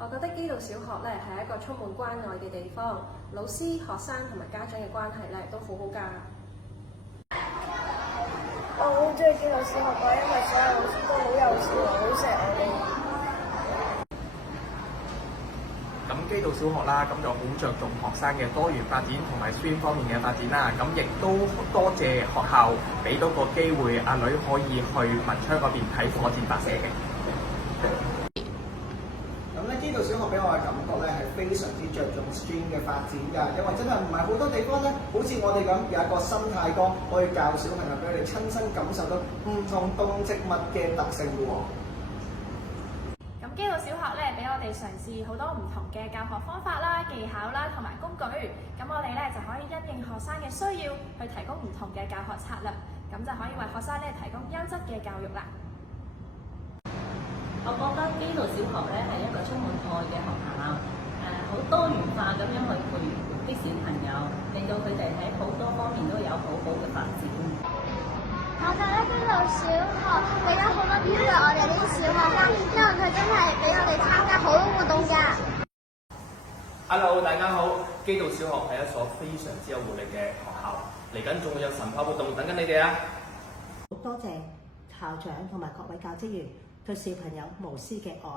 我覺得基道小學咧係一個充滿關愛嘅地方，老師、學生同埋家長嘅關係咧都好好㗎。我好中意基道小學㗎，因為所有老師都好友善，好錫我哋。咁基道小學啦，咁就好着重學生嘅多元發展同埋 STEM 方面嘅發展啦。咁亦都多謝學校俾到個機會，阿女可以去文昌嗰邊睇火箭發射嘅。咁咧，基道小學俾我嘅感覺咧係非常之着重 STEAM 嘅發展㗎，因為真係唔係好多地方咧，好似我哋咁有一個生態缸，可以教小朋友俾佢哋親身感受到唔同動植物嘅特性㗎喎。咁基道小學咧，俾我哋嘗試好多唔同嘅教學方法啦、技巧啦同埋工具。咁我哋咧就可以因應學生嘅需要，去提供唔同嘅教學策略，咁就可以為學生咧提供優質嘅教育啦。我覺得基道小學咧係一個充滿愛嘅學校，好多元化咁樣去培育啲小朋友，令到佢哋喺好多方面都有好好嘅發展。我覺得基道小學俾咗好多機會我哋啲小學生，因為佢真係俾我哋參加好多活動㗎。Hello， 大家好！基道小學係一所非常之有活力嘅學校，嚟緊仲會有神炮活動等緊你哋啊！好多謝校長同埋各位教職員對小朋友無私嘅愛。